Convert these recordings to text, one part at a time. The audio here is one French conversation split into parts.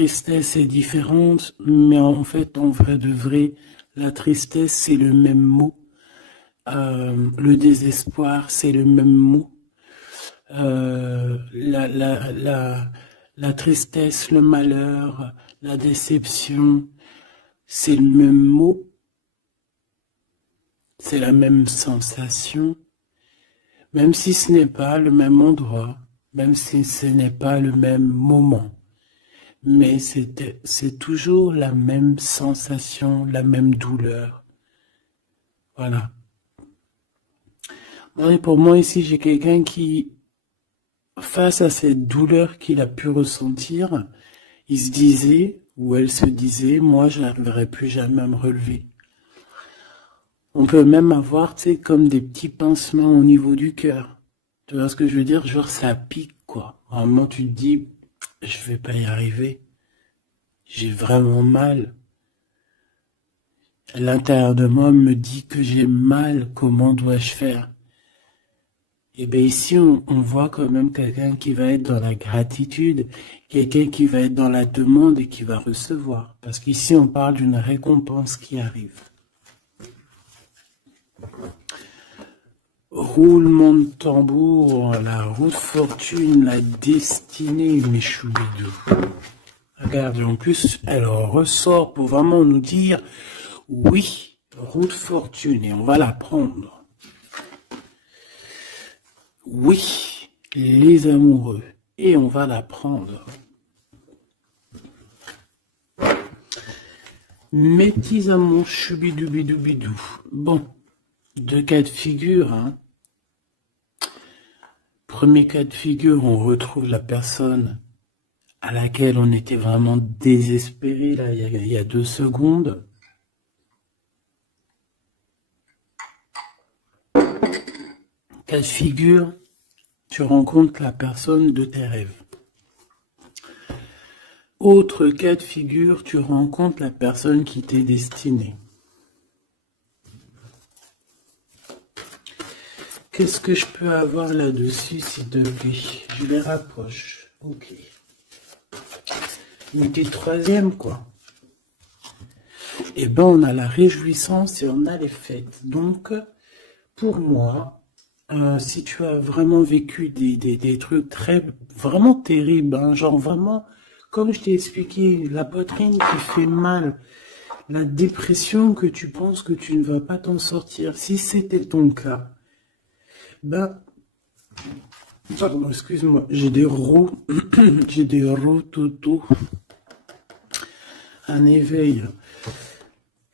tristesse est différente, mais en fait, en vrai de vrai, la tristesse, c'est le même mot. Le désespoir, c'est le même mot. La tristesse, le malheur, la déception, c'est le même mot, c'est la même sensation, même si ce n'est pas le même endroit, même si ce n'est pas le même moment. Mais c'est toujours la même sensation, la même douleur. Voilà. Et pour moi, ici, j'ai quelqu'un qui, face à cette douleur qu'il a pu ressentir, il se disait, ou elle se disait, moi, je n'arriverai plus jamais à me relever. On peut même avoir, tu sais, comme des petits pincements au niveau du cœur. Tu vois ce que je veux dire? Genre, ça pique, quoi. Vraiment, tu te dis, je vais pas y arriver. J'ai vraiment mal. L'intérieur de moi me dit que j'ai mal. Comment dois-je faire? Et bien ici, on voit quand même quelqu'un qui va être dans la gratitude, quelqu'un qui va être dans la demande et qui va recevoir. Parce qu'ici, on parle d'une récompense qui arrive. Roulement de tambour, la roue de fortune, la destinée, mes choubidous. Regarde, en plus, elle ressort pour vraiment nous dire, oui, roue de fortune, et on va la prendre. Oui, les amoureux, et on va la prendre. Mes petits amours, choubidoubidou. Bon, deux cas de figure, hein. Premier cas de figure, on retrouve la personne à laquelle on était vraiment désespéré, là, il y a 2 secondes. Cas de figure, tu rencontres la personne de tes rêves. Autre cas de figure, tu rencontres la personne qui t'est destinée. Qu'est-ce que je peux avoir là-dessus, s'il te plaît? Je les rapproche. Ok. Une petite troisième, quoi. Eh ben, on a la réjouissance et on a les fêtes. Donc, pour moi, si tu as vraiment vécu des trucs vraiment terribles, hein, genre vraiment, comme je t'ai expliqué, la poitrine qui fait mal, la dépression que tu penses que tu ne vas pas t'en sortir, si c'était ton cas, ben, pardon, excuse-moi, j'ai des rototos, un éveil.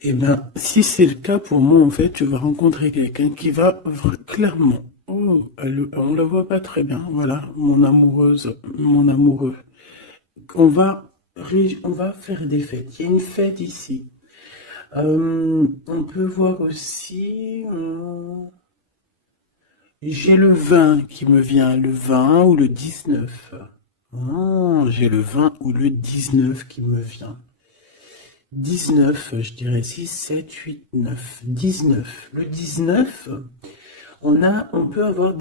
Eh ben, si c'est le cas pour moi, en fait, tu vas rencontrer quelqu'un qui va clairement, oh, on la voit pas très bien, voilà, mon amoureuse, mon amoureux. On va faire des fêtes. Il y a une fête ici. On peut voir aussi, j'ai le 20 qui me vient, le 20 ou le 19. J'ai le 20 ou le 19 qui me vient. 19, je dirais 6, 7, 8, 9, 19. Le 19, on peut avoir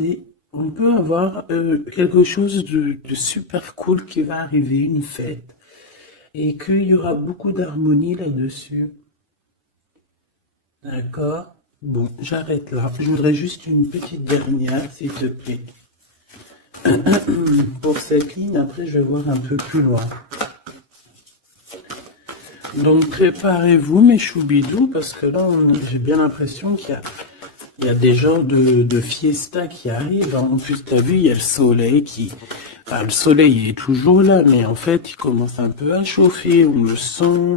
quelque chose de super cool qui va arriver, une fête, et qu'il y aura beaucoup d'harmonie là-dessus. D'accord? Bon, j'arrête là. Je voudrais juste une petite dernière, s'il te plaît. Pour cette ligne, après, je vais voir un peu plus loin. Donc, préparez-vous, mes choubidous, parce que là, j'ai bien l'impression qu'il y a des genres de fiesta qui arrivent. En plus, tu as vu, il y a le soleil qui... Enfin, le soleil est toujours là, mais en fait, il commence un peu à chauffer. On le sent.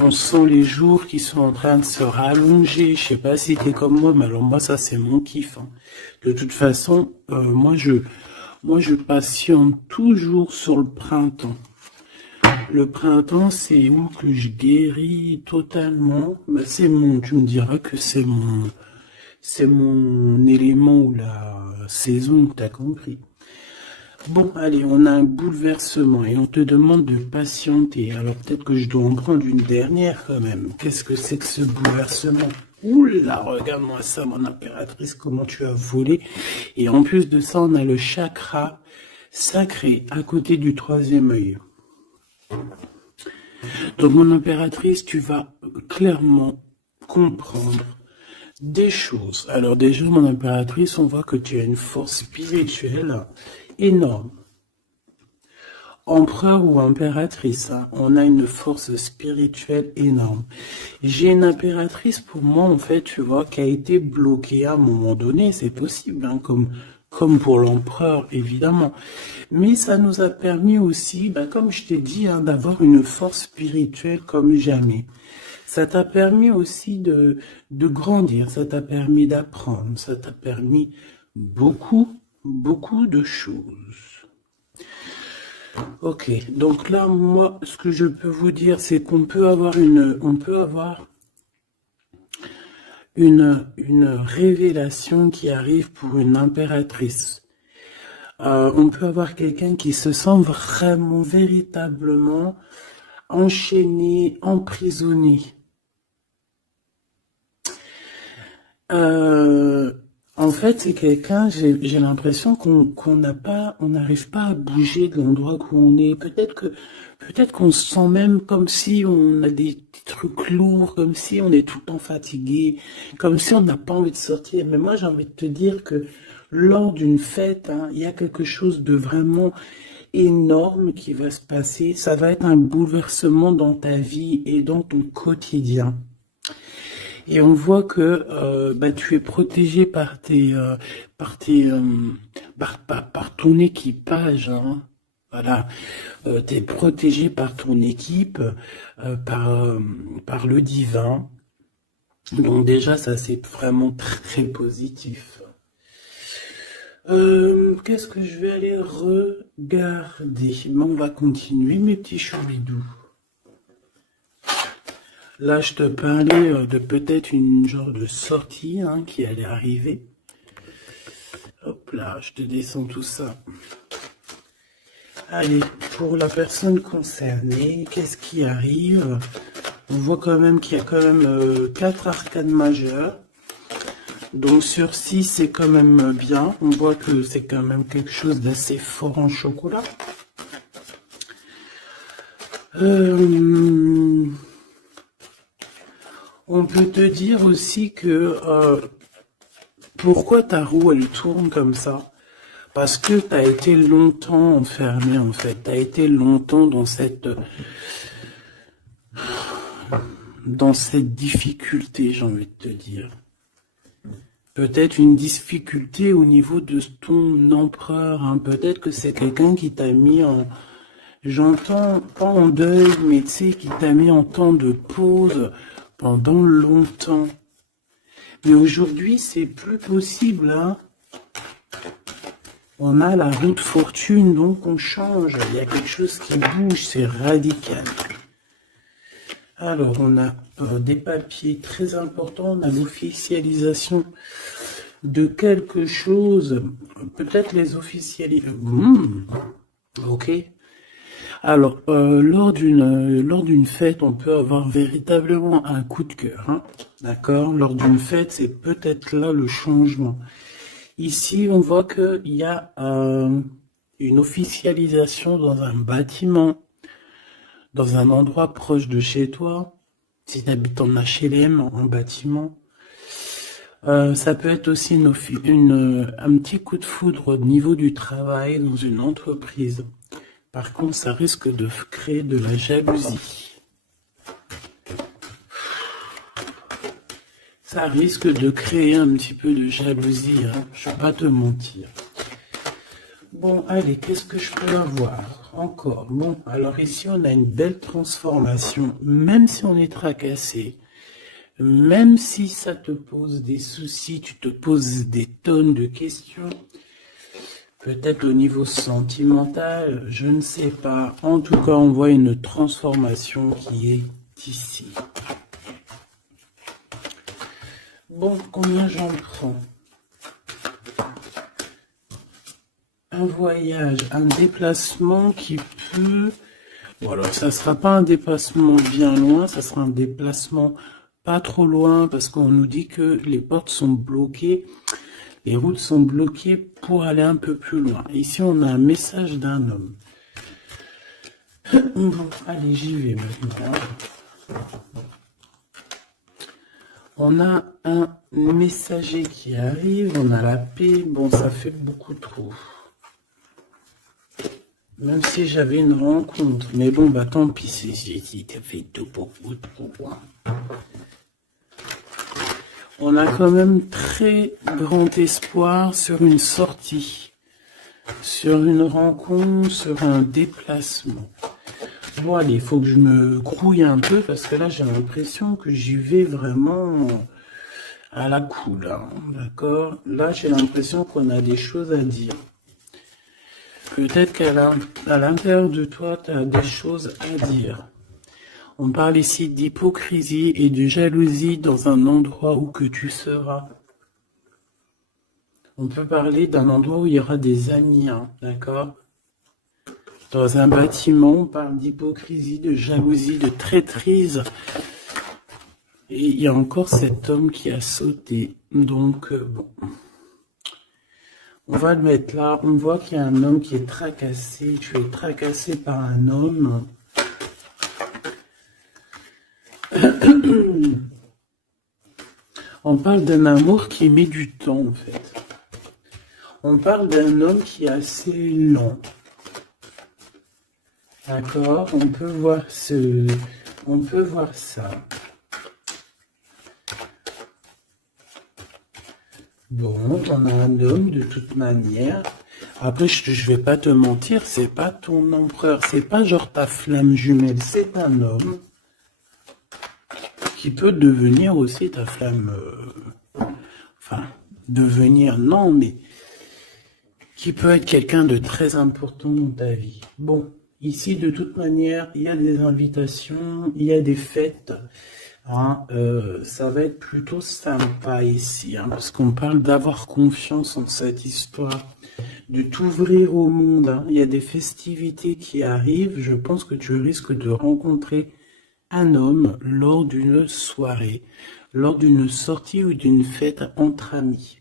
On sent les jours qui sont en train de se rallonger. Je sais pas si t'es comme moi, mais alors moi, ça, c'est mon kiff, hein. De toute façon, moi, je patiente toujours sur le printemps. Le printemps, c'est où que je guéris totalement. Bah, tu me diras que c'est mon élément ou la saison, t'as compris. Bon, allez, on a un bouleversement et on te demande de patienter. Alors peut-être que je dois en prendre une dernière quand même. Qu'est-ce que c'est que ce bouleversement? Oula, regarde-moi ça, mon impératrice, comment tu as volé. Et en plus de ça, on a le chakra sacré à côté du troisième œil. Donc mon impératrice, tu vas clairement comprendre des choses. Alors déjà, mon impératrice, on voit que tu as une force spirituelle énorme. Empereur ou impératrice, hein, on a une force spirituelle énorme. J'ai une impératrice pour moi, en fait, tu vois, qui a été bloquée à un moment donné, c'est possible, hein, comme pour l'empereur, évidemment. Mais ça nous a permis aussi, bah, comme je t'ai dit, hein, d'avoir une force spirituelle comme jamais. Ça t'a permis aussi de grandir, ça t'a permis d'apprendre, ça t'a permis beaucoup de choses. Ok, donc là, moi, ce que je peux vous dire, c'est qu'on peut avoir une révélation qui arrive pour une impératrice. On peut avoir quelqu'un qui se sent vraiment, véritablement enchaîné, emprisonné. En fait, c'est quelqu'un, j'ai l'impression qu'on n'arrive pas à bouger de l'endroit où on est. Peut-être qu'on se sent même comme si on a des trucs lourds, comme si on est tout le temps fatigué, comme si on n'a pas envie de sortir. Mais moi, j'ai envie de te dire que lors d'une fête, hein, il y a quelque chose de vraiment énorme qui va se passer. Ça va être un bouleversement dans ta vie et dans ton quotidien. Et on voit que bah, tu es protégé par ton équipage, hein. Voilà, tu es protégé par ton équipe, par le divin. Donc déjà, ça c'est vraiment très positif. Qu'est-ce que je vais aller regarder? Bon, on va continuer, mes petits choubidous. Là, je te parlais de peut-être une genre de sortie, hein, qui allait arriver. Hop là, je te descends tout ça. Allez, pour la personne concernée, qu'est-ce qui arrive? On voit quand même qu'il y a quand même 4 arcanes majeures. Donc sur 6, c'est quand même bien. On voit que c'est quand même quelque chose d'assez fort en chocolat. On peut te dire aussi que pourquoi ta roue elle tourne comme ça? Parce que tu as été longtemps enfermé en fait. Tu as été longtemps dans cette difficulté, j'ai envie de te dire. Peut-être une difficulté au niveau de ton empereur. Hein. Peut-être que c'est quelqu'un qui t'a mis en... J'entends pas en deuil, mais tu sais, qui t'a mis en temps de pause pendant longtemps. Mais aujourd'hui, c'est plus possible, hein. On a la roue de fortune, donc on change. Il y a quelque chose qui bouge, c'est radical. Alors, on a des papiers très importants. On a l'officialisation de quelque chose. Peut-être les officialisations. Ok. Alors, lors d'une fête, on peut avoir véritablement un coup de cœur, hein, d'accord? Lors d'une fête, c'est peut-être là le changement. Ici, on voit qu'il y a une officialisation dans un bâtiment, dans un endroit proche de chez toi. Si tu habites en HLM, en bâtiment. Ça peut être aussi un petit coup de foudre au niveau du travail dans une entreprise. Par contre, ça risque de créer de la jalousie. Ça risque de créer un petit peu de jalousie, hein. Je ne vais pas te mentir. Bon, allez, qu'est-ce que je peux avoir encore? Bon, alors ici, on a une belle transformation. Même si on est tracassé, même si ça te pose des soucis, tu te poses des tonnes de questions, peut-être au niveau sentimental, je ne sais pas. En tout cas, on voit une transformation qui est ici. Bon, combien j'en prends? Un voyage, un déplacement qui peut... Voilà, ça ne sera pas un déplacement bien loin, ça sera un déplacement pas trop loin, parce qu'on nous dit que les portes sont bloquées. Les routes sont bloquées pour aller un peu plus loin. Ici, on a un message d'un homme. Bon, allez, j'y vais maintenant. On a un messager qui arrive, on a la paix. Bon, ça fait beaucoup trop. Même si j'avais une rencontre. Mais bon, bah tant pis, si ça fait tout beaucoup trop. On a quand même très grand espoir sur une sortie, sur une rencontre, sur un déplacement. Bon, allez, il faut que je me grouille un peu parce que là, j'ai l'impression que j'y vais vraiment à la cool, hein, d'accord? Là, j'ai l'impression qu'on a des choses à dire. Peut-être qu'à l'intérieur de toi, tu as des choses à dire. On parle ici d'hypocrisie et de jalousie dans un endroit où que tu seras. On peut parler d'un endroit où il y aura des amis, hein, d'accord? Dans un bâtiment, on parle d'hypocrisie, de jalousie, de traîtrise. Et il y a encore cet homme qui a sauté. Donc, bon. On va le mettre là. On voit qu'il y a un homme qui est tracassé. Tu es tracassé par un homme. On parle d'un amour qui met du temps, en fait. On parle d'un homme qui est assez lent. D'accord? On peut voir ça. Bon, on a un homme de toute manière. Après, je vais pas te mentir, c'est pas ton empereur, c'est pas genre ta flamme jumelle, c'est un homme qui peut devenir aussi ta flamme. Enfin, devenir, non, mais qui peut être quelqu'un de très important dans ta vie. Bon, ici, de toute manière, il y a des invitations, il y a des fêtes. Hein, ça va être plutôt sympa ici, hein, parce qu'on parle d'avoir confiance en cette histoire, de t'ouvrir au monde. Hein. Il y a des festivités qui arrivent. Je pense que tu risques de rencontrer un homme lors d'une soirée, lors d'une sortie ou d'une fête entre amis.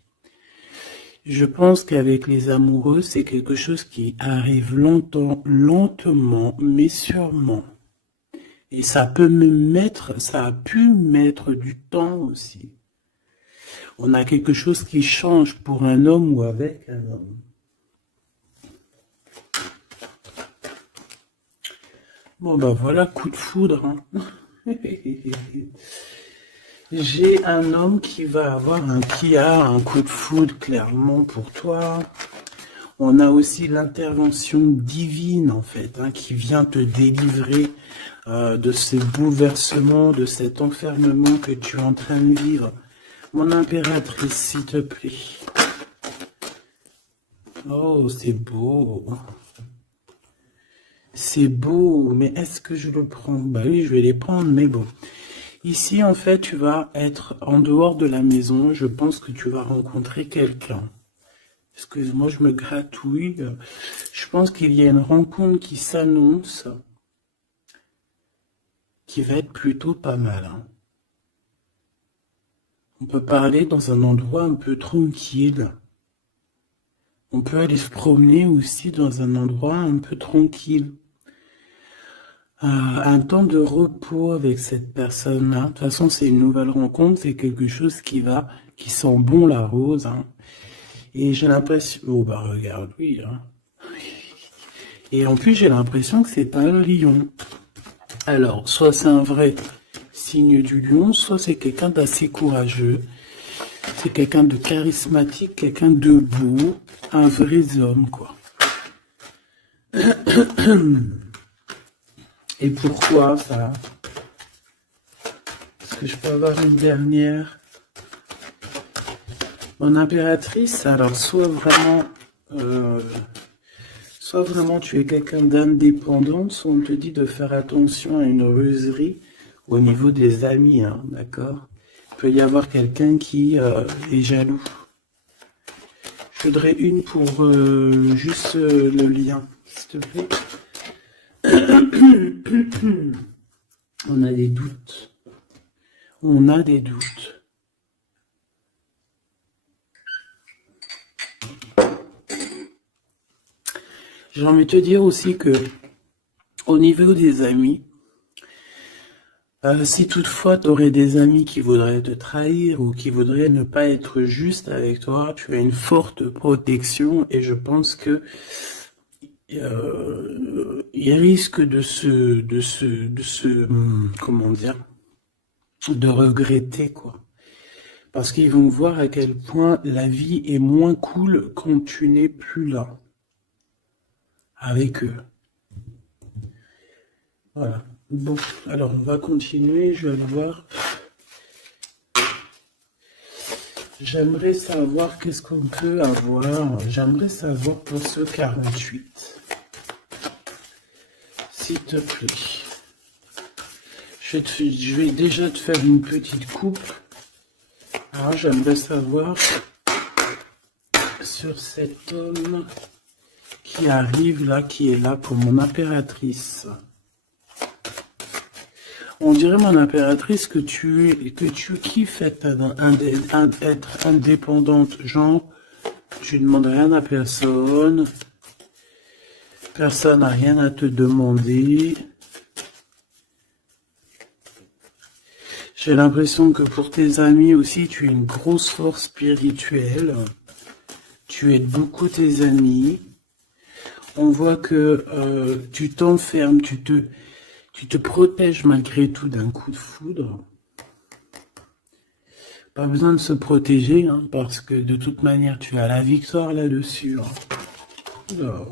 Je pense qu'avec les amoureux, c'est quelque chose qui arrive lentement, mais sûrement. Et ça a pu mettre du temps aussi. On a quelque chose qui change pour un homme ou avec un homme. Bon ben voilà, coup de foudre. Hein. J'ai un homme qui a un coup de foudre clairement pour toi. On a aussi l'intervention divine en fait, hein, qui vient te délivrer de ces bouleversements, de cet enfermement que tu es en train de vivre. Mon impératrice, s'il te plaît. Oh, c'est beau. C'est beau, mais est-ce que je le prends? Bah oui, je vais les prendre, mais bon. Ici, en fait, tu vas être en dehors de la maison. Je pense que tu vas rencontrer quelqu'un. Excuse-moi, je me gratouille. Je pense qu'il y a une rencontre qui s'annonce, qui va être plutôt pas mal. Hein. On peut parler dans un endroit un peu tranquille. On peut aller se promener aussi dans un endroit un peu tranquille. Un temps de repos avec cette personne-là. De toute façon, c'est une nouvelle rencontre, c'est quelque chose qui sent bon la rose. Hein. Et j'ai l'impression... Oh bah regarde, oui. Hein. Et en plus, j'ai l'impression que c'est pas un lion. Alors, soit c'est un vrai signe du lion, soit c'est quelqu'un d'assez courageux. C'est quelqu'un de charismatique, quelqu'un de beau, un vrai homme, quoi. Et pourquoi ça? Est-ce que je peux avoir une dernière? Mon impératrice, alors soit vraiment tu es quelqu'un d'indépendant, soit on te dit de faire attention à une ruserie au niveau des amis, hein, d'accord? Il peut y avoir quelqu'un qui est jaloux. Je voudrais une pour juste le lien, s'il te plaît. On a des doutes. On a des doutes. J'ai envie de te dire aussi que au niveau des amis, si toutefois tu aurais des amis qui voudraient te trahir ou qui voudraient ne pas être juste avec toi, tu as une forte protection et je pense que il risque comment dire, de regretter quoi. Parce qu'ils vont voir à quel point la vie est moins cool quand tu n'es plus là avec eux. Voilà. Bon, alors on va continuer, je vais aller voir. J'aimerais savoir qu'est-ce qu'on peut avoir. J'aimerais savoir pour ce 48. S'il te plaît. Je vais déjà te faire une petite coupe. Alors j'aimerais savoir sur cet homme qui arrive là, qui est là pour mon impératrice. On dirait, mon impératrice, que tu kiffes être indépendante. Genre, tu ne demandes rien à personne. Personne n'a rien à te demander. J'ai l'impression que pour tes amis aussi, tu es une grosse force spirituelle. Tu aides beaucoup tes amis. On voit que tu t'enfermes, tu te protèges malgré tout d'un coup de foudre. Pas besoin de se protéger, hein, parce que de toute manière, tu as la victoire là-dessus. Hein.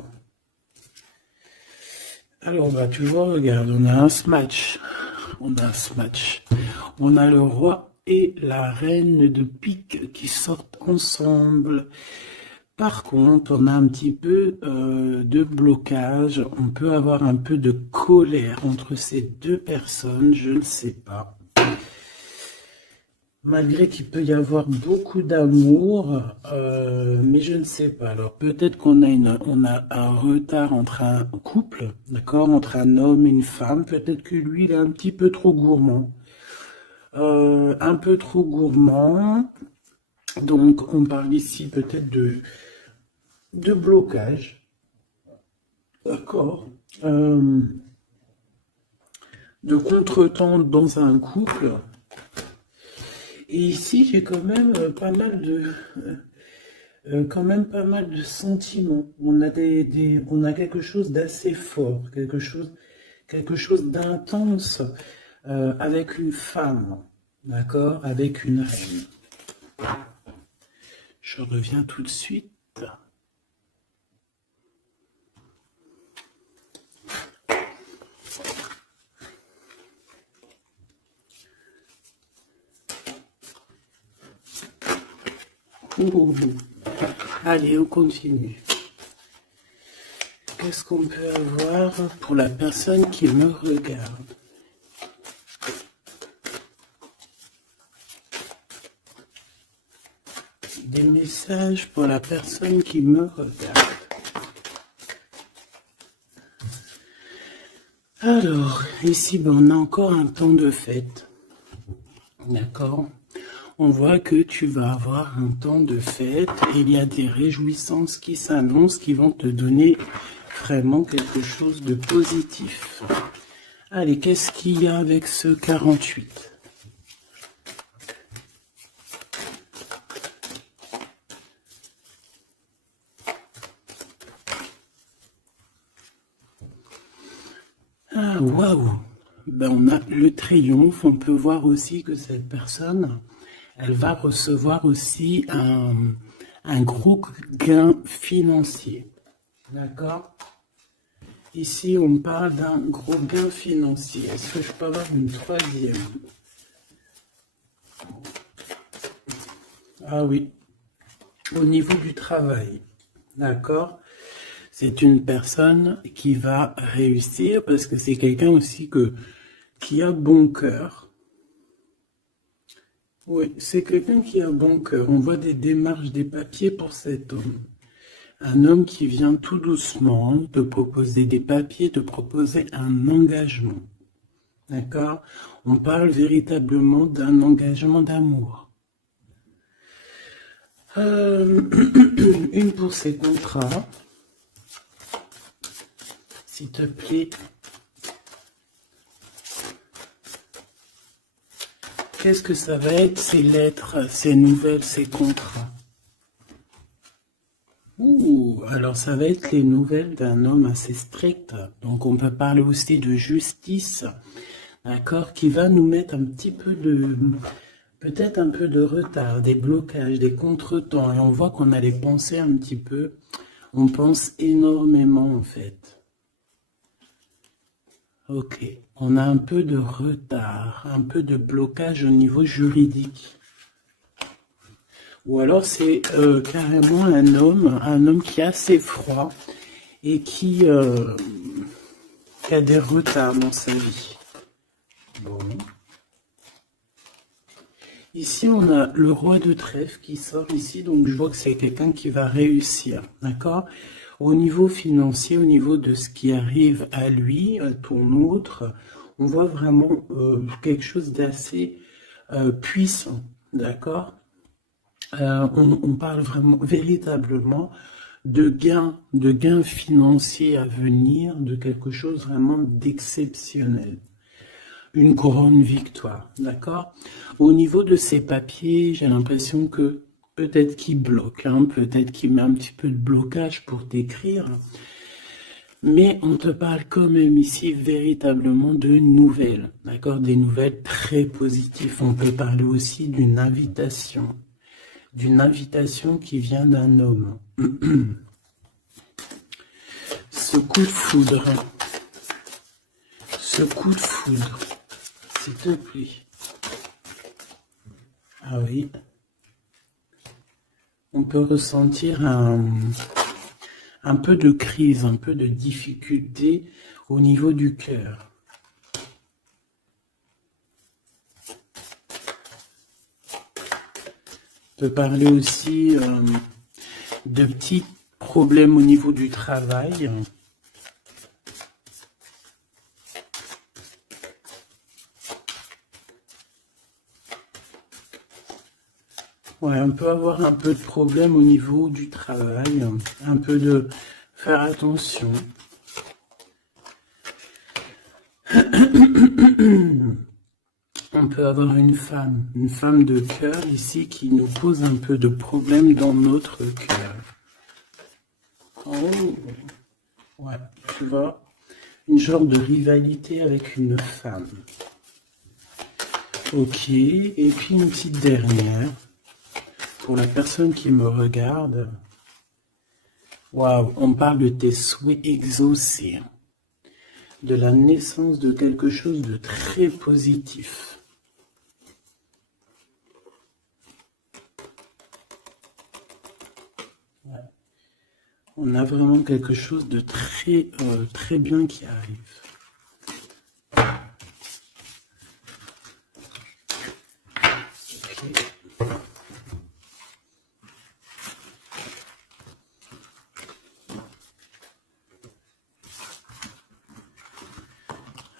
Alors, bah, tu vois, regarde, on a un smash. On a le roi et la reine de pique qui sortent ensemble. Par contre, on a un petit peu de blocage, on peut avoir un peu de colère entre ces deux personnes, je ne sais pas. Malgré qu'il peut y avoir beaucoup d'amour, mais je ne sais pas. Alors peut-être qu'on a un retard entre un couple, d'accord, entre un homme et une femme. Peut-être que lui, il est un petit peu trop gourmand. Un peu trop gourmand. Donc on parle ici peut-être de blocage, d'accord, de contretemps dans un couple. Et ici, j'ai quand même pas mal de sentiments. On a on a quelque chose d'assez fort, quelque chose d'intense avec une femme, d'accord, avec une reine. Je reviens tout de suite. Allez, on continue. Qu'est-ce qu'on peut avoir pour la personne qui me regarde? Des messages pour la personne qui me regarde. Alors, ici, ben, on a encore un temps de fête. D'accord? On voit que tu vas avoir un temps de fête et il y a des réjouissances qui s'annoncent, qui vont te donner vraiment quelque chose de positif. Allez, qu'est-ce qu'il y a avec ce 48? Ah, waouh! Ben, on a le triomphe. On peut voir aussi que cette personne, elle va recevoir aussi un gros gain financier. D'accord? Ici, on parle d'un gros gain financier. Est-ce que je peux avoir une troisième? Ah oui. Au niveau du travail. D'accord? C'est une personne qui va réussir parce que c'est quelqu'un aussi qui a bon cœur. Oui, c'est quelqu'un qui a bon cœur. On voit des démarches, des papiers pour cet homme. Un homme qui vient tout doucement te proposer des papiers, te proposer un engagement. D'accord? On parle véritablement d'un engagement d'amour. Une pour ses contrats. s'il te plaît. Qu'est-ce que ça va être, ces lettres, ces nouvelles, ces contrats? Ouh, alors ça va être les nouvelles d'un homme assez strict. Donc on peut parler aussi de justice, d'accord, qui va nous mettre un petit peu de, peut-être un peu de retard, des blocages, des contretemps. Et on voit qu'on a les pensées un petit peu, on pense énormément en fait. Ok, on a un peu de retard, un peu de blocage au niveau juridique. Ou alors c'est carrément un homme qui est assez froid et qui a des retards dans sa vie. Bon. Ici, on a le roi de trèfle qui sort ici, donc je vois que c'est quelqu'un qui va réussir, d'accord? Au niveau financier, au niveau de ce qui arrive à lui, à ton autre, on voit vraiment quelque chose d'assez puissant, d'accord? On parle vraiment, véritablement de gains financiers à venir, de quelque chose vraiment d'exceptionnel. Une grande victoire, d'accord? Au niveau de ces papiers, j'ai l'impression que peut-être qu'il bloque, hein, peut-être qu'il met un petit peu de blocage pour t'écrire, mais on te parle quand même ici véritablement de nouvelles, d'accord? Des nouvelles très positives. On peut parler aussi d'une invitation qui vient d'un homme. Ce coup de foudre, s'il te plaît. Ah oui. On peut ressentir un peu de crise, un peu de difficulté au niveau du cœur. On peut parler aussi de petits problèmes au niveau du travail. Ouais, on peut avoir un peu de problème au niveau du travail, un peu de faire attention. On peut avoir une femme de cœur ici qui nous pose un peu de problème dans notre cœur. Oh, ouais, tu vois, une genre de rivalité avec une femme. Ok, et puis une petite dernière. Pour la personne qui me regarde, waouh, on parle de tes souhaits exaucés, de la naissance de quelque chose de très positif. Ouais. On a vraiment quelque chose de très, très bien qui arrive. Okay.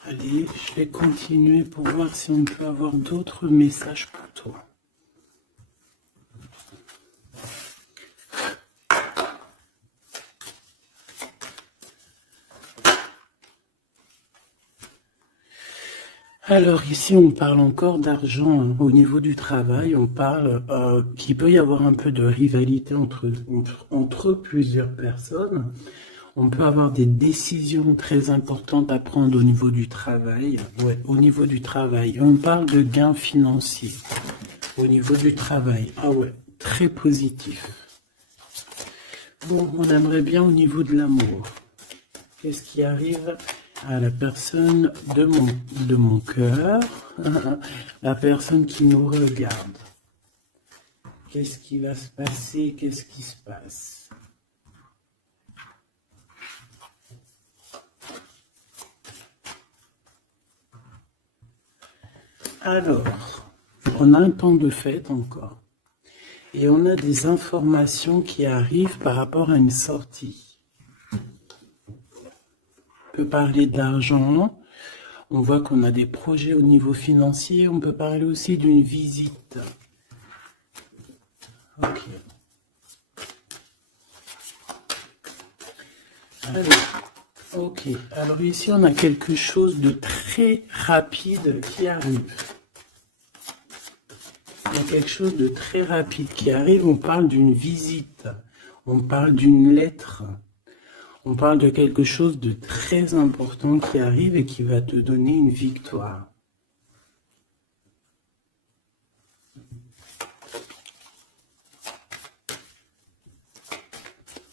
Allez, je vais continuer pour voir si on peut avoir d'autres messages pour toi. Alors ici, on parle encore d'argent, hein. Au niveau du travail, on parle qu'il peut y avoir un peu de rivalité entre plusieurs personnes. On peut avoir des décisions très importantes à prendre au niveau du travail. Ouais, au niveau du travail. On parle de gains financiers. Au niveau du travail. Ah ouais, très positif. Bon, on aimerait bien au niveau de l'amour. Qu'est-ce qui arrive à la personne de mon cœur, la personne qui nous regarde? Qu'est-ce qui va se passer? Qu'est-ce qui se passe? Alors, on a un temps de fête encore. Et on a des informations qui arrivent par rapport à une sortie. On peut parler d'argent. On voit qu'on a des projets au niveau financier. On peut parler aussi d'une visite. Ok. Alors, Ok, alors ici on a quelque chose de très rapide qui arrive. Il y a quelque chose de très rapide qui arrive, on parle d'une visite, on parle d'une lettre, on parle de quelque chose de très important qui arrive et qui va te donner une victoire.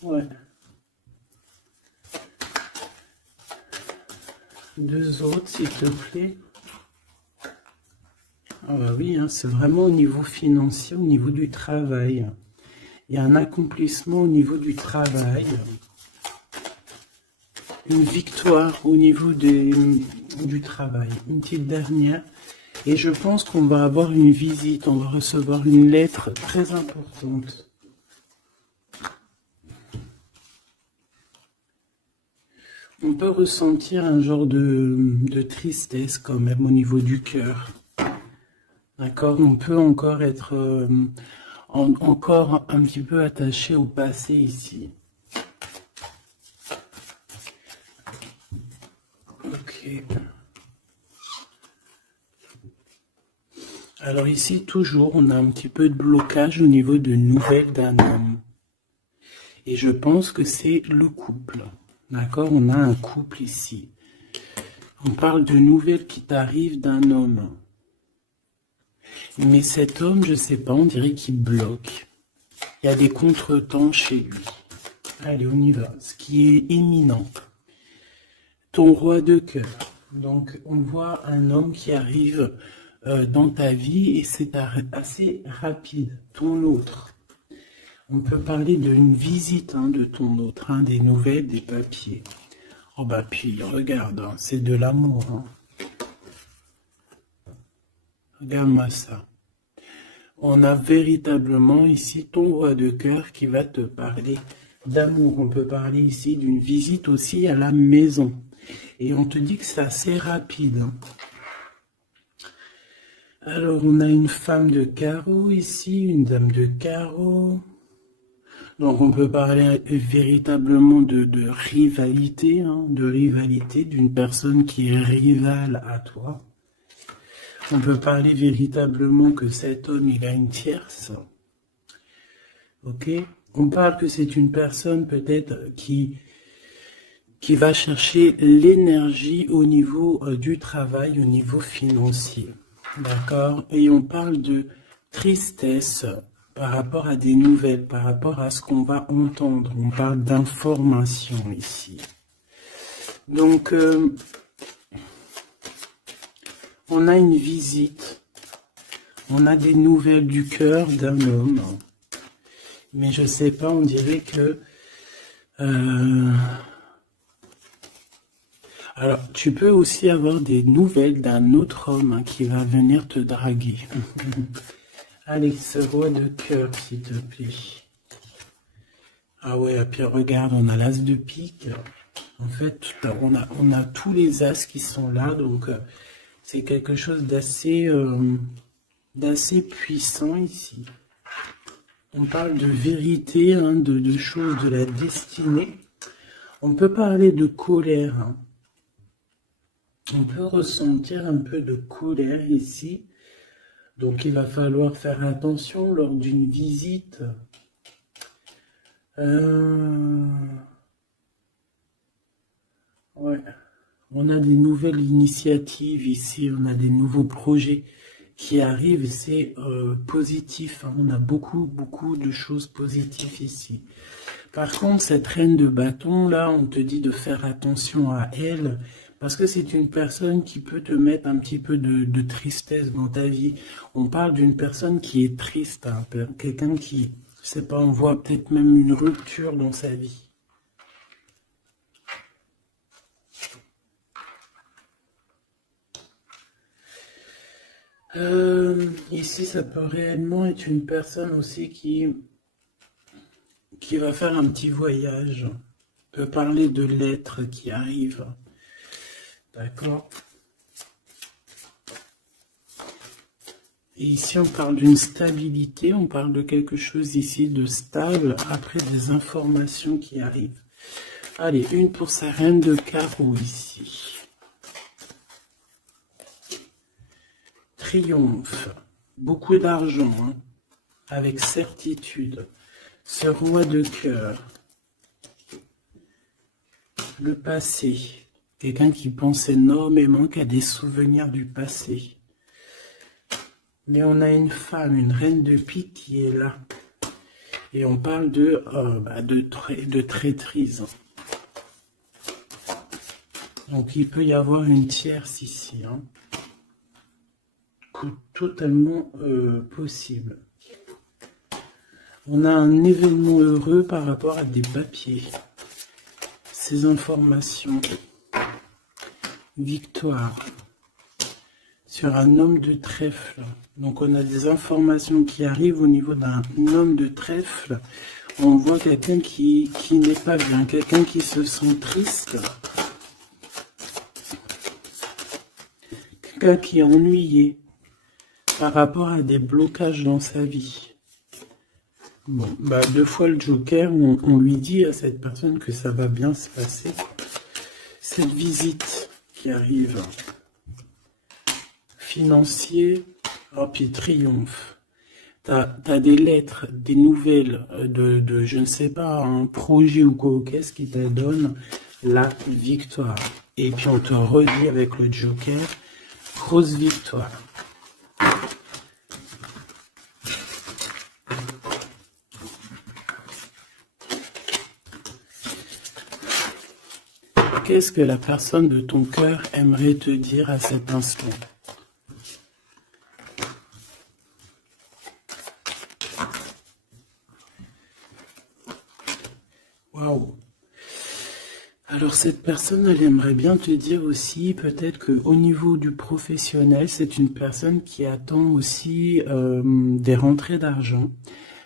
Ouais. Deux autres, s'il te plaît. Ah bah oui, hein, c'est vraiment au niveau financier, au niveau du travail. Il y a un accomplissement au niveau du travail. Une victoire au niveau du travail. Une petite dernière. Et je pense qu'on va avoir une visite, on va recevoir une lettre très importante. On peut ressentir un genre de tristesse quand même au niveau du cœur. D'accord? On peut encore être encore un petit peu attaché au passé ici. Ok. Alors ici, toujours, on a un petit peu de blocage au niveau de nouvelles d'un homme. Et je pense que c'est le couple. D'accord? On a un couple ici. On parle de nouvelles qui t'arrivent d'un homme. Mais cet homme, je sais pas, on dirait qu'il bloque. Il y a des contretemps chez lui. Allez, on y va. Ce qui est imminent. Ton roi de cœur. Donc, on voit un homme qui arrive dans ta vie et c'est assez rapide. Ton autre. On peut parler d'une visite de ton autre, des nouvelles, des papiers. Oh bah puis, regarde, c'est de l'amour. Regarde-moi ça. On a véritablement ici ton roi de cœur qui va te parler d'amour. On peut parler ici d'une visite aussi à la maison. Et on te dit que c'est assez rapide. Alors, on a une femme de carreau ici, une dame de carreau. Donc, on peut parler véritablement de rivalité, d'une personne qui est rivale à toi. On peut parler véritablement que cet homme, il a une tierce. Ok? On parle que c'est une personne peut-être qui va chercher l'énergie au niveau du travail, au niveau financier. D'accord? Et on parle de tristesse par rapport à des nouvelles, par rapport à ce qu'on va entendre. On parle d'information ici. Donc, on a une visite. On a des nouvelles du cœur d'un homme. Mais je sais pas, on dirait que... Alors, tu peux aussi avoir des nouvelles d'un autre homme qui va venir te draguer. Allez, ce roi de cœur, s'il te plaît. Ah ouais, et puis regarde, on a l'as de pique. En fait, on a tous les as qui sont là, donc c'est quelque chose d'assez puissant ici. On parle de vérité, de choses de la destinée. On peut parler de colère. On peut ressentir un peu de colère ici. Donc il va falloir faire attention lors d'une visite. Ouais. On a des nouvelles initiatives ici, on a des nouveaux projets qui arrivent, c'est positif. On a beaucoup de choses positives ici. Par contre, cette reine de bâton, là, on te dit de faire attention à elle, parce que c'est une personne qui peut te mettre un petit peu de tristesse dans ta vie. On parle d'une personne qui est triste, quelqu'un qui, je sais pas, on voit peut-être même une rupture dans sa vie. Ici, ça peut réellement être une personne aussi qui va faire un petit voyage. On peut parler de lettres qui arrivent. D'accord? Et ici, on parle d'une stabilité, on parle de quelque chose ici de stable après des informations qui arrivent. Allez, une pour sa reine de carreau ici. Triomphe. Beaucoup d'argent, hein, avec certitude. Ce roi de cœur. Le passé. Quelqu'un qui pense énormément, qui a des souvenirs du passé. Mais on a une femme, une reine de pique qui est là. Et on parle de traîtrise. Donc il peut y avoir une tierce ici. Hein. Totalement possible. On a un événement heureux par rapport à des papiers. Ces informations. Victoire. Sur un homme de trèfle. Donc on a des informations qui arrivent au niveau d'un homme de trèfle. On voit quelqu'un qui n'est pas bien, quelqu'un qui se sent triste. Quelqu'un qui est ennuyé par rapport à des blocages dans sa vie. Bon, bah 2 fois le Joker, on lui dit à cette personne que ça va bien se passer. Cette visite qui arrive. Financier, oh, puis triomphe. T'as des lettres, des nouvelles de je ne sais pas, un projet ou quoi, qu'est-ce qui te donne la victoire. Et puis on te redit avec le Joker, grosse victoire. Qu'est-ce que la personne de ton cœur aimerait te dire à cet instant? Waouh! Alors cette personne, elle aimerait bien te dire aussi, peut-être qu'au niveau du professionnel, c'est une personne qui attend aussi des rentrées d'argent.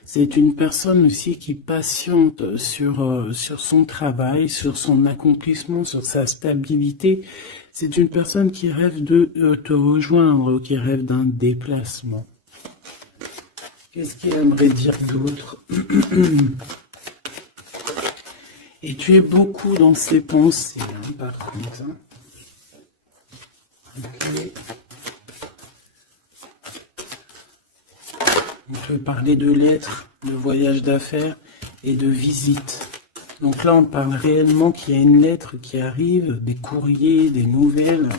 C'est une personne aussi qui patiente sur son travail, sur son accomplissement, sur sa stabilité. C'est une personne qui rêve de te rejoindre, qui rêve d'un déplacement. Qu'est-ce qu'il aimerait dire d'autre? Et tu es beaucoup dans ses pensées, hein, par contre. Hein. Okay. On peut parler de lettres, de voyage d'affaires et de visites. Donc là, on parle réellement qu'il y a une lettre qui arrive, des courriers, des nouvelles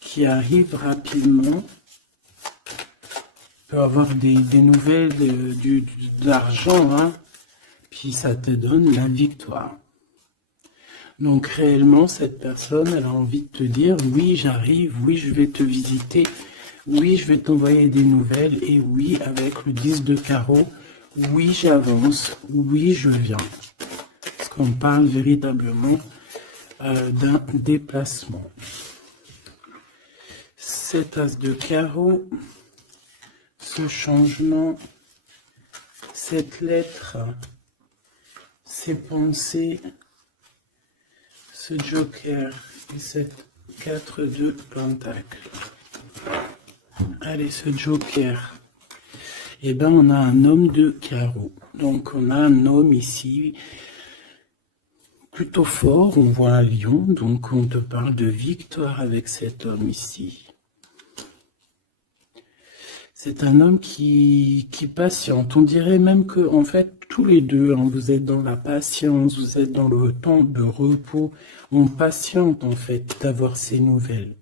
qui arrivent rapidement. On peut avoir des nouvelles d'argent, hein. Puis ça te donne la victoire. Donc réellement, cette personne, elle a envie de te dire, oui, j'arrive, oui, je vais te visiter, oui, je vais t'envoyer des nouvelles, et oui, avec le 10 de carreau, oui, j'avance, oui, je viens. Parce qu'on parle véritablement d'un déplacement. 7 as de carreau, ce changement, cette lettre, ces pensées, ce Joker et cette 4 de Pentacle. Allez, ce Joker. Eh bien, on a un homme de carreau. Donc, on a un homme ici plutôt fort. On voit un lion. Donc, on te parle de victoire avec cet homme ici. C'est un homme qui patiente. On dirait même que, en fait, tous les deux, hein, vous êtes dans la patience, vous êtes dans le temps de repos. On patiente, en fait, d'avoir ces nouvelles.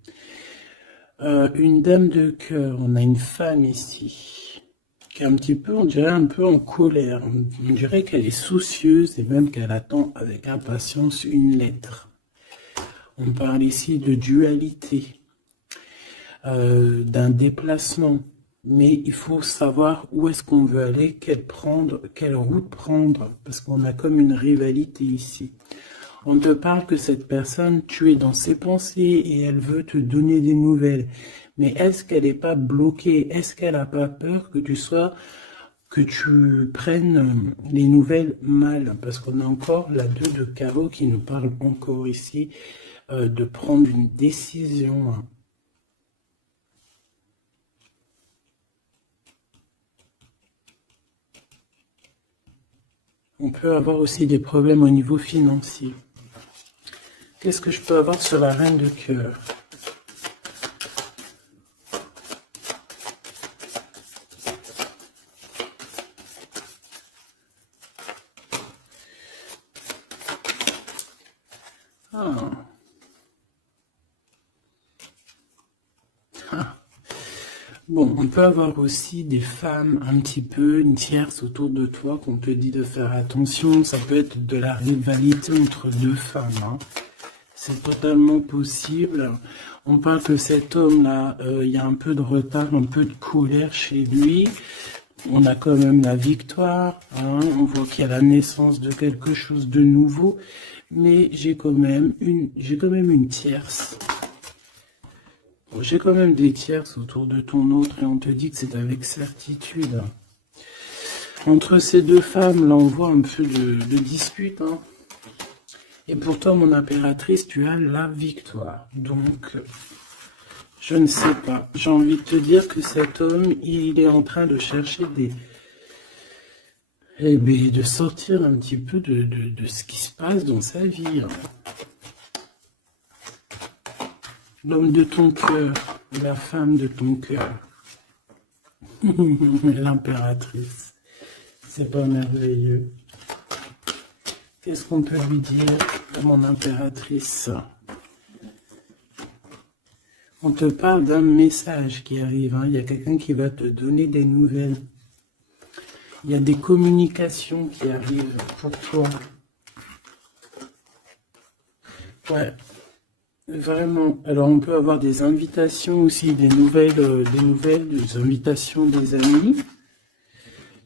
Une dame de cœur, on a une femme ici, qui est un petit peu, on dirait un peu en colère. On dirait qu'elle est soucieuse et même qu'elle attend avec impatience une lettre. On parle ici de dualité, d'un déplacement. Mais il faut savoir où est-ce qu'on veut aller, quelle route prendre, parce qu'on a comme une rivalité ici. On te parle que cette personne, tu es dans ses pensées et elle veut te donner des nouvelles. Mais est-ce qu'elle n'est pas bloquée? Est-ce qu'elle n'a pas peur que tu prennes les nouvelles mal? Parce qu'on a encore la 2 de carreau qui nous parle encore ici de prendre une décision. On peut avoir aussi des problèmes au niveau financier. Qu'est-ce que je peux avoir sur la reine de cœur? Ah. Ah. Bon, on peut avoir aussi des femmes un petit peu, une tierce autour de toi qu'on te dit de faire attention. Ça peut être de la rivalité entre deux femmes, hein. C'est totalement possible. On parle que cet homme-là, il y a un peu de retard, un peu de colère chez lui. On a quand même la victoire, hein. On voit qu'il y a la naissance de quelque chose de nouveau. Mais j'ai quand même une tierce. J'ai quand même des tierces autour de ton autre et on te dit que c'est avec certitude. Entre ces deux femmes, là, on voit un peu de dispute, hein. Et pour toi, mon impératrice, tu as la victoire. Donc, je ne sais pas. J'ai envie de te dire que cet homme, il est en train de chercher de sortir un petit peu de ce qui se passe dans sa vie, hein. L'homme de ton cœur, la femme de ton cœur. L'impératrice. C'est pas merveilleux. Qu'est-ce qu'on peut lui dire à mon impératrice? On te parle d'un message qui arrive, hein. Il y a quelqu'un qui va te donner des nouvelles. Il y a des communications qui arrivent pour toi. Ouais. Vraiment. Alors, on peut avoir des invitations aussi, des invitations des amis.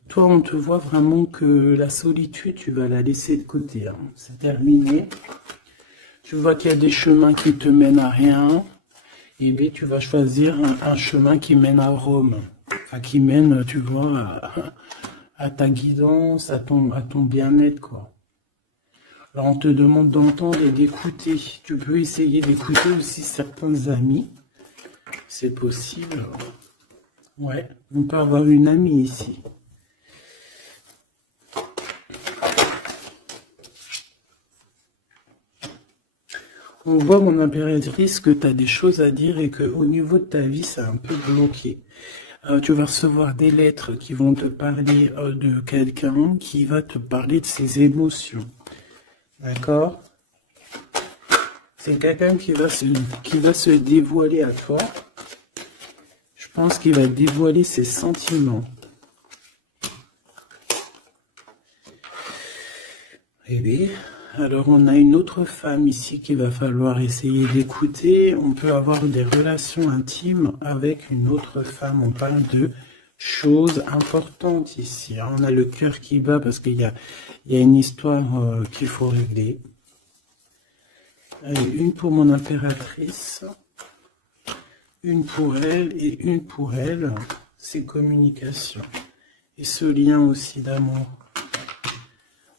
Toi, on te voit vraiment que la solitude, tu vas la laisser de côté, hein. C'est terminé. Tu vois qu'il y a des chemins qui te mènent à rien. Et bien, tu vas choisir un chemin qui mène à Rome. Enfin, qui mène, tu vois, à ta guidance, à ton bien-être, quoi. Alors, on te demande d'entendre et d'écouter. Tu peux essayer d'écouter aussi certains amis. C'est possible. Ouais, on peut avoir une amie ici. On voit, mon impératrice, que tu as des choses à dire et qu'au niveau de ta vie, c'est un peu bloqué. Tu vas recevoir des lettres qui vont te parler de quelqu'un qui va te parler de ses émotions. D'accord? C'est quelqu'un qui va se dévoiler à toi. Je pense qu'il va dévoiler ses sentiments. Eh bien, alors on a une autre femme ici qu'il va falloir essayer d'écouter. On peut avoir des relations intimes avec une autre femme. On parle de choses importantes ici. On a le cœur qui bat parce qu'il y a une histoire qu'il faut régler. Allez, une pour mon impératrice, une pour elle et une pour elle. C'est communication. Et ce lien aussi d'amour.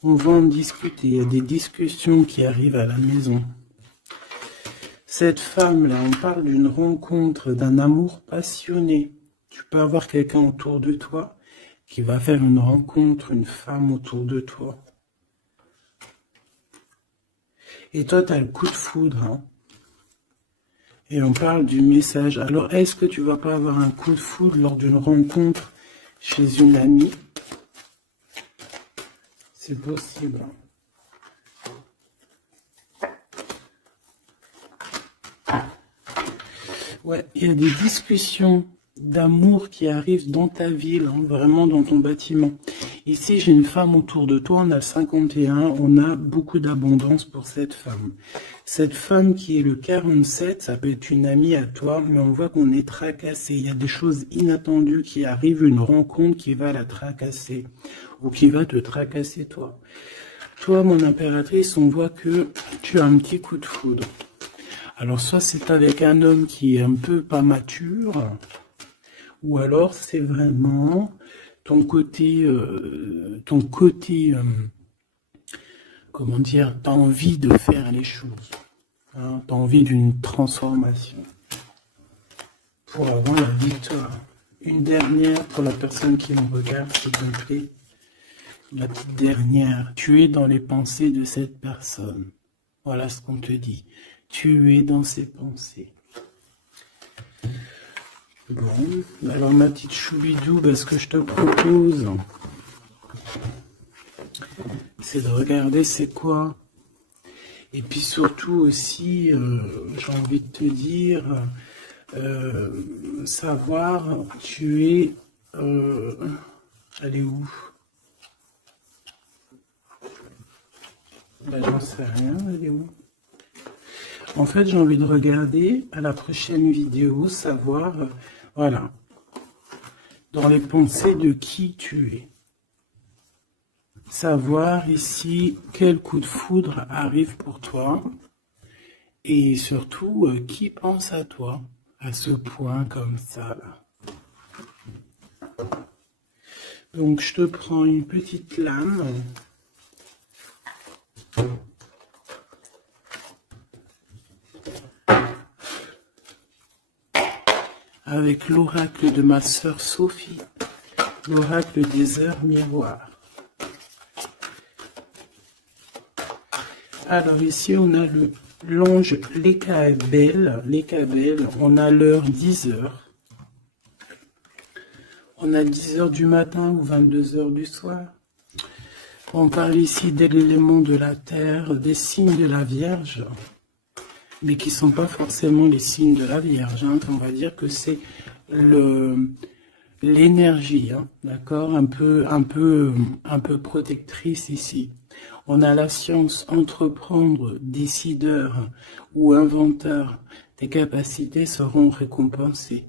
On va en discuter. Il y a des discussions qui arrivent à la maison. Cette femme-là, on parle d'une rencontre, d'un amour passionné. Tu peux avoir quelqu'un autour de toi qui va faire une rencontre, une femme autour de toi. Et toi, tu as le coup de foudre, hein. Et on parle du message. Alors, est-ce que tu vas pas avoir un coup de foudre lors d'une rencontre chez une amie? C'est possible. Ouais, il y a des discussions d'amour qui arrivent dans ta ville, hein, vraiment dans ton bâtiment. Ici, j'ai une femme autour de toi, on a 51, on a beaucoup d'abondance pour cette femme. Cette femme qui est le 47, ça peut être une amie à toi, mais on voit qu'on est tracassé. Il y a des choses inattendues qui arrivent, une rencontre qui va la tracasser, ou qui va te tracasser toi. Toi, mon impératrice, on voit que tu as un petit coup de foudre. Alors, soit c'est avec un homme qui est un peu pas mature, ou alors c'est vraiment ton côté, comment dire, t'as envie de faire les choses, hein, t'as envie d'une transformation pour avoir la victoire. Une dernière pour la personne qui me regarde, s'il te plaît. La petite dernière, tu es dans les pensées de cette personne. Voilà ce qu'on te dit. Tu es dans ses pensées. Bon, alors ma petite choubidou, ce que je te propose, c'est de regarder c'est quoi. Et puis surtout aussi, j'ai envie de te dire, savoir, tu es... elle est où? J'en sais rien, elle est où? En fait, j'ai envie de regarder à la prochaine vidéo, savoir, voilà, dans les pensées de qui tu es. Savoir ici quel coup de foudre arrive pour toi et surtout qui pense à toi à ce point comme ça là. Donc je te prends une petite lame. Avec l'oracle de ma sœur Sophie, l'oracle des heures miroirs. Alors ici on a l'ange Lekabel, on a l'heure 10h. On a 10h du matin ou 22h du soir. On parle ici de l'élément de la terre, des signes de la Vierge, mais qui ne sont pas forcément les signes de la Vierge. Hein. On va dire que c'est l'énergie, hein, d'accord, un peu protectrice ici. On a la science, entreprendre, décideur ou inventeur. Tes capacités seront récompensées.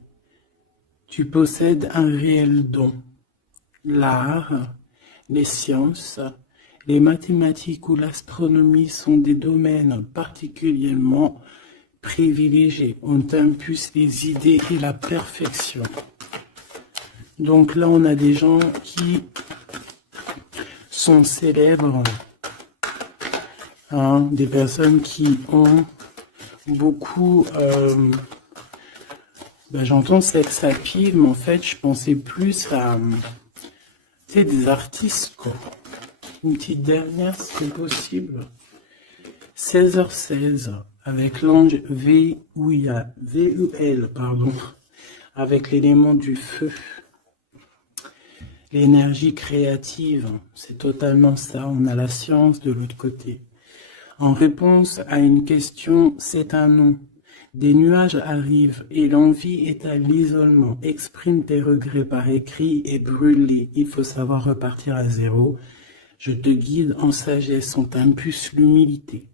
Tu possèdes un réel don. L'art, les sciences, les mathématiques ou l'astronomie sont des domaines particulièrement privilégiés. On t'impulse les idées et la perfection. Donc là, on a des gens qui sont célèbres, hein, des personnes qui ont beaucoup... j'entends sex appeal, mais en fait, je pensais plus à... des artistes, quoi. Une petite dernière, si c'est possible. 16h16, avec l'ange VUL, pardon, avec l'élément du feu. L'énergie créative, c'est totalement ça. On a la science de l'autre côté. En réponse à une question, c'est un non. Des nuages arrivent et l'envie est à l'isolement. Exprime tes regrets par écrit et brûle-les. Il faut savoir repartir à zéro. Je te guide en sagesse, on t'impulse l'humilité.